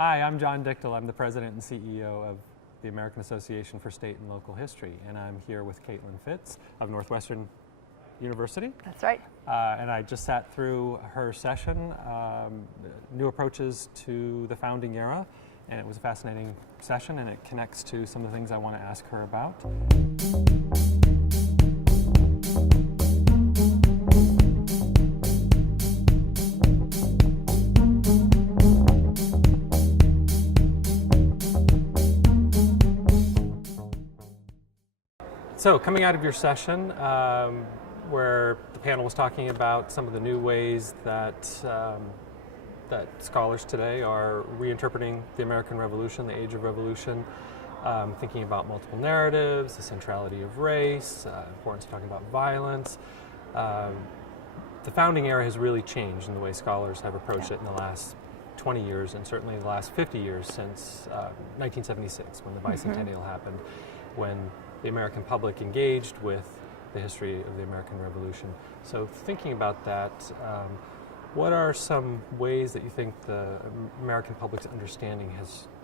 Hi, I'm John Dichtel. I'm the president and CEO of the American Association for State and Local History, and I'm here with Fitz of Northwestern University. That's right. And I just sat through her session, New Approaches to the Founding Era, and it was a fascinating session, and it connects to some of the things I want to ask her about. So, coming out of your session, where the panel was talking about some of the new ways that that scholars today are reinterpreting the American Revolution, the Age of Revolution, thinking about multiple narratives, the centrality of race, importance of talking about violence. The founding era has really changed in the way scholars have approached it in the last 20 years, and certainly the last 50 years since 1976, when the bicentennial happened, when the American public engaged with the history of the American Revolution. So thinking about that, what are some ways that you think the American public's understanding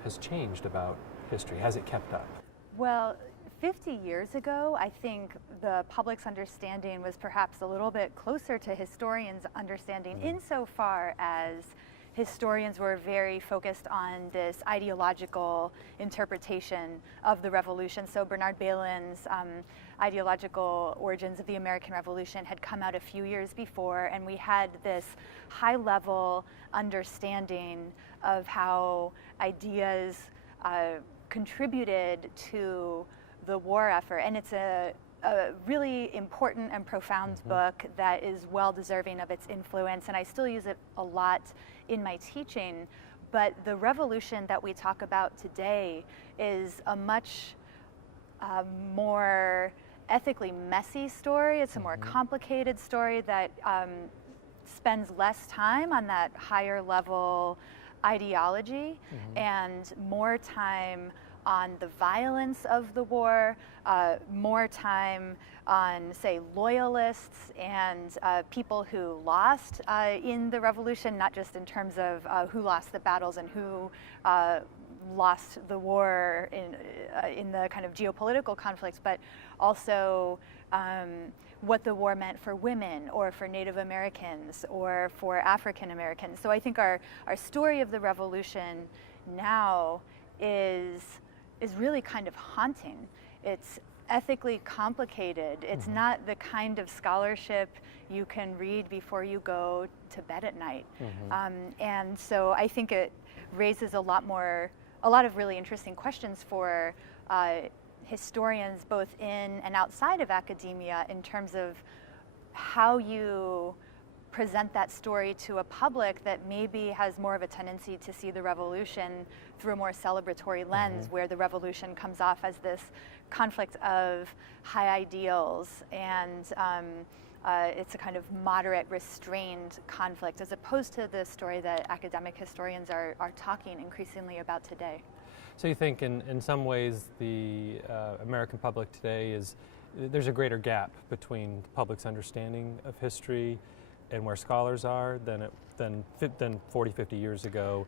has changed about history? Has it kept up? Well, 50 years ago, I think the public's understanding was perhaps a little bit closer to historians' understanding, insofar as historians were very focused on this ideological interpretation of the revolution. So Bernard Bailyn's Ideological Origins of the American Revolution had come out a few years before, and we had this high-level understanding of how ideas contributed to the war effort. And it's a really important and profound book that is well deserving of its influence, and I still use it a lot in my teaching. But the revolution that we talk about today is a much more ethically messy story. It's a more complicated story that spends less time on that higher level ideology and more time on the violence of the war, more time on, say, loyalists and people who lost in the revolution, not just in terms of who lost the battles and who lost the war in the kind of geopolitical conflicts, but also what the war meant for women or for Native Americans or for African Americans. So I think our story of the revolution now is really kind of haunting. It's ethically complicated. It's not the kind of scholarship you can read before you go to bed at night. And so I think it raises a lot of really interesting questions for historians both in and outside of academia, in terms of how you present that story to a public that maybe has more of a tendency to see the revolution through a more celebratory lens, where the revolution comes off as this conflict of high ideals and it's a kind of moderate, restrained conflict, as opposed to the story that academic historians are talking increasingly about today. So you think in some ways the American public today there's a greater gap between the public's understanding of history and where scholars are than 40, 50 years ago.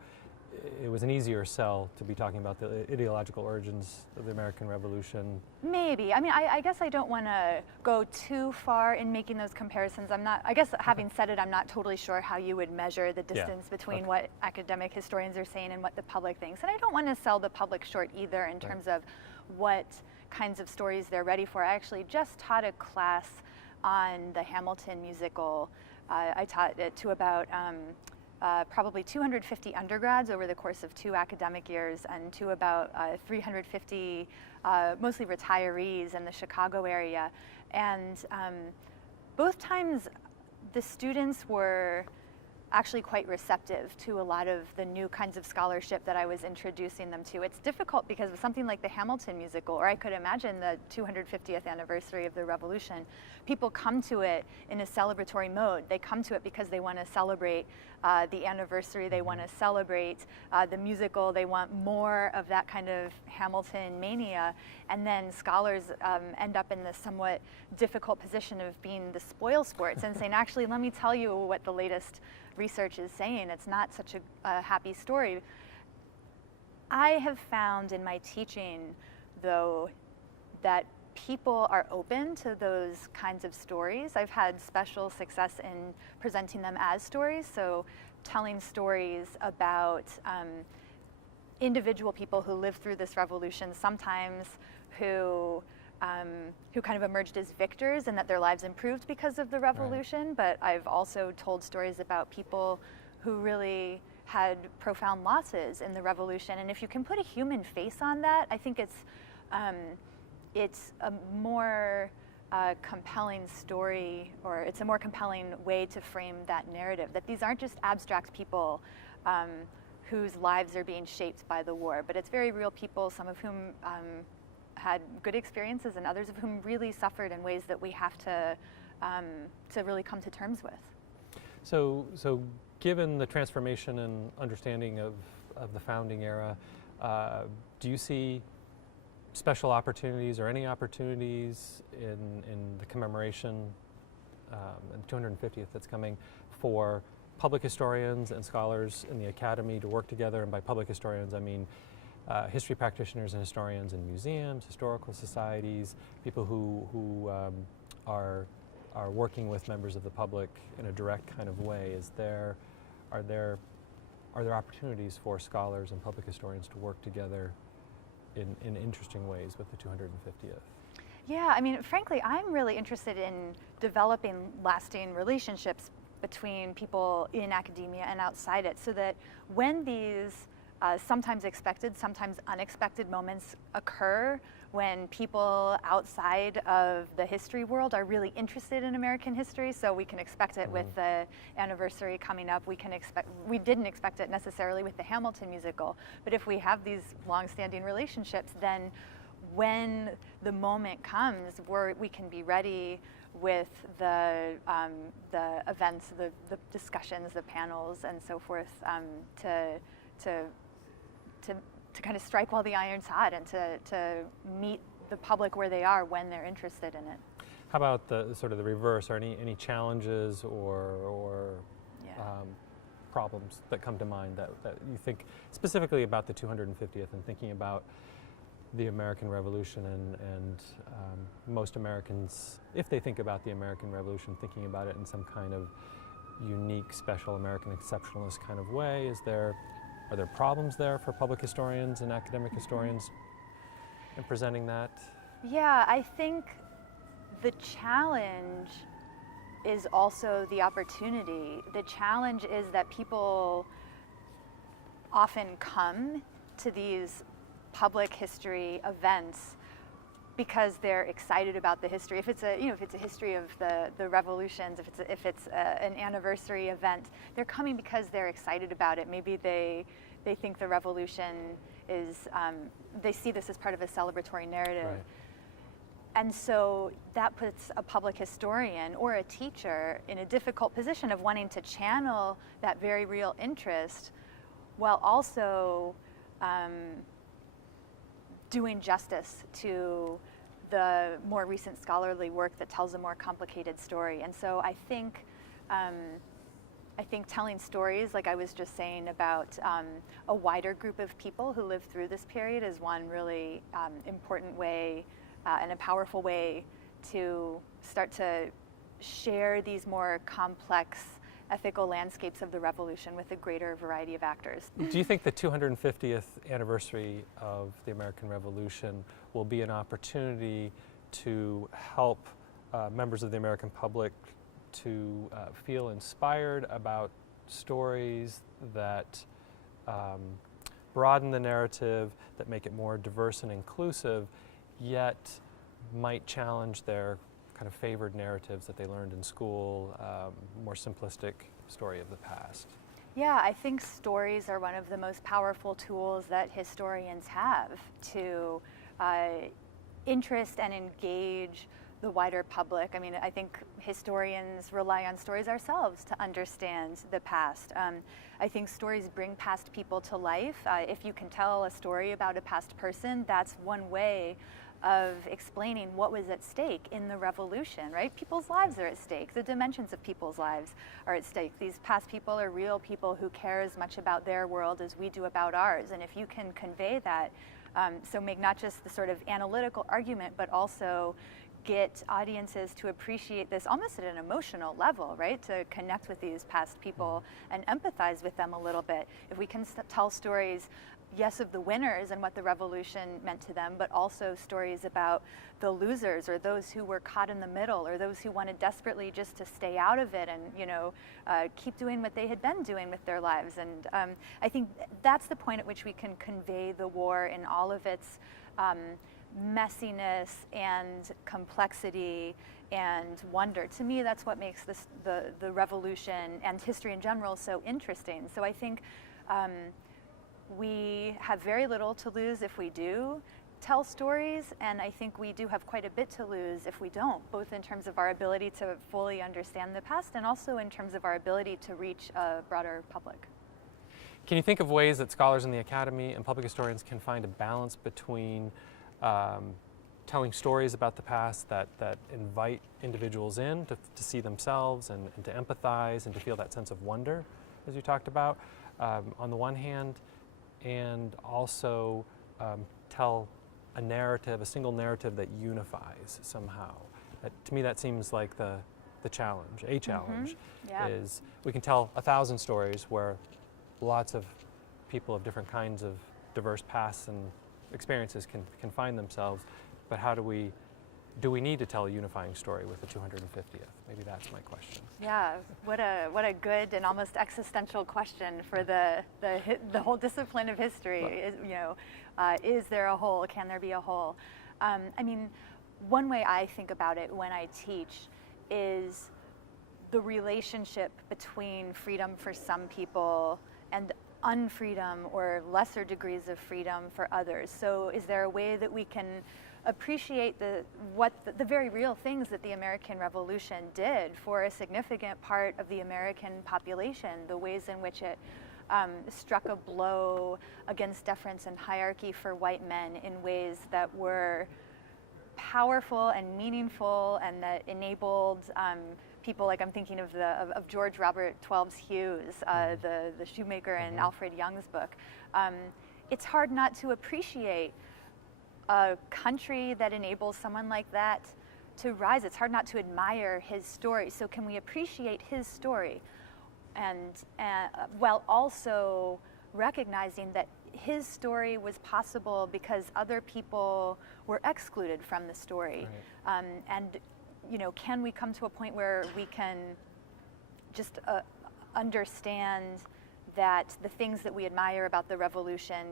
It was an easier sell to be talking about the ideological origins of the American Revolution. Maybe. I mean, I guess I don't want to go too far in making those comparisons. I guess having said it, I'm not totally sure how you would measure the distance between what academic historians are saying and what the public thinks. And I don't want to sell the public short either in terms of what kinds of stories they're ready for. I actually just taught a class on the Hamilton musical. I taught it to about probably 250 undergrads over the course of 2 academic years, and to about 350 mostly retirees in the Chicago area. And both times the students were actually quite receptive to a lot of the new kinds of scholarship that I was introducing them to. It's difficult because of something like the Hamilton musical, or I could imagine the 250th anniversary of the Revolution. People come to it in a celebratory mode. They come to it because they want to celebrate the anniversary, they want to celebrate the musical, they want more of that kind of Hamilton mania. And then scholars end up in this somewhat difficult position of being the spoil sports and saying, actually, let me tell you what the latest research is saying. It's not such a happy story. I have found in my teaching, though, that people are open to those kinds of stories. I've had special success in presenting them as stories, so telling stories about individual people who lived through this revolution, sometimes who kind of emerged as victors and that their lives improved because of the revolution. Right. But I've also told stories about people who really had profound losses in the revolution. And if you can put a human face on that, I think it's a more compelling story, or it's a more compelling way to frame that narrative, that these aren't just abstract people whose lives are being shaped by the war, but it's very real people, some of whom had good experiences and others of whom really suffered in ways that we have to really come to terms with. So given the transformation and understanding of the founding era, do you see special opportunities or any opportunities in the commemoration and 250th that's coming for public historians and scholars in the academy to work together? And by public historians, I mean history practitioners and historians in museums, historical societies, people who are working with members of the public in a direct kind of way. Are there opportunities for scholars and public historians to work together in interesting ways with the 250th? Yeah, I mean, frankly, I'm really interested in developing lasting relationships between people in academia and outside it, so that when these sometimes expected, sometimes unexpected moments occur, when people outside of the history world are really interested in American history. So we can expect it with the anniversary coming up. We didn't expect it necessarily with the Hamilton musical, but if we have these long-standing relationships, then when the moment comes, we can be ready with the events, the discussions, the panels, and so forth, to kind of strike while the iron's hot and to meet the public where they are when they're interested in it. How about the sort of the reverse? Are any challenges or problems that come to mind that you think specifically about the 250th and thinking about the American Revolution and most Americans, if they think about the American Revolution, thinking about it in some kind of unique, special American exceptionalist kind of way? Are there problems there for public historians and academic historians in presenting that? Yeah, I think the challenge is also the opportunity. The challenge is that people often come to these public history events because they're excited about the history. If it's a history of the revolutions, if it's an anniversary event, they're coming because they're excited about it. Maybe they think the revolution is, they see this as part of a celebratory narrative. Right. And so that puts a public historian or a teacher in a difficult position of wanting to channel that very real interest while also doing justice to the more recent scholarly work that tells a more complicated story. And so I think telling stories, like I was just saying about a wider group of people who lived through this period, is one really important way and a powerful way to start to share these more complex ethical landscapes of the revolution with a greater variety of actors. Do you think the 250th anniversary of the American Revolution will be an opportunity to help members of the American public to feel inspired about stories that broaden the narrative, that make it more diverse and inclusive, yet might challenge their kind of favored narratives that they learned in school, more simplistic story of the past? Yeah, I think stories are one of the most powerful tools that historians have to interest and engage the wider public. I mean, I think historians rely on stories ourselves to understand the past. I think stories bring past people to life. If you can tell a story about a past person, that's one way of explaining what was at stake in the revolution, right? People's lives are at stake. The dimensions of people's lives are at stake. These past people are real people who care as much about their world as we do about ours. And if you can convey that, so make not just the sort of analytical argument, but also get audiences to appreciate this almost at an emotional level, right? To connect with these past people and empathize with them a little bit. If we can tell stories, yes, of the winners and what the revolution meant to them, but also stories about the losers or those who were caught in the middle or those who wanted desperately just to stay out of it and, you know, keep doing what they had been doing with their lives. And I think that's the point at which we can convey the war in all of its messiness and complexity and wonder. To me, that's what makes the revolution and history in general so interesting. So I think we have very little to lose if we do tell stories, and I think we do have quite a bit to lose if we don't, both in terms of our ability to fully understand the past and also in terms of our ability to reach a broader public. Can you think of ways that scholars in the academy and public historians can find a balance between telling stories about the past that invite individuals in to see themselves and to empathize and to feel that sense of wonder, as you talked about, on the one hand, and also tell a narrative, a single narrative that unifies somehow? To me, that seems like the challenge. A challenge is we can tell 1,000 stories where lots of people of different kinds of diverse pasts and experiences can find themselves, but how do we need to tell a unifying story with the 250th? Maybe that's my question. Yeah, what a good and almost existential question for the whole discipline of history. Is, you know, is there a whole? Can there be a whole? I mean, one way I think about it when I teach is the relationship between freedom for some people and unfreedom or lesser degrees of freedom for others. So is there a way that we can appreciate the very real things that the American Revolution did for a significant part of the American population, the ways in which it struck a blow against deference and hierarchy for white men in ways that were powerful and meaningful and that enabled people, like I'm thinking of George Robert Twelves Hughes, the shoemaker in Alfred Young's book. It's hard not to appreciate a country that enables someone like that to rise. It's hard not to admire his story. So can we appreciate his story and while also recognizing that his story was possible because other people were excluded from the story? Right. And you know, can we come to a point where we can just understand that the things that we admire about the revolution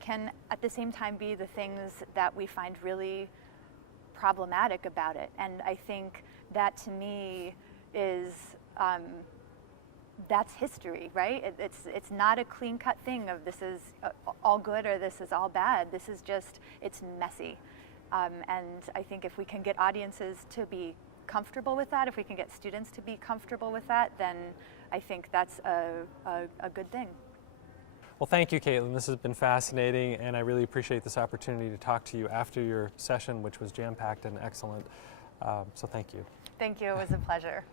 can at the same time be the things that we find really problematic about it? And I think that to me is that's history, right? It's not a clean-cut thing of this is all good or this is all bad. This is just, it's messy. And I think if we can get audiences to be comfortable with that, if we can get students to be comfortable with that, then I think that's a good thing. Well, thank you, Caitlin. This has been fascinating, and I really appreciate this opportunity to talk to you after your session, which was jam-packed and excellent. So thank you. Thank you. It was a pleasure.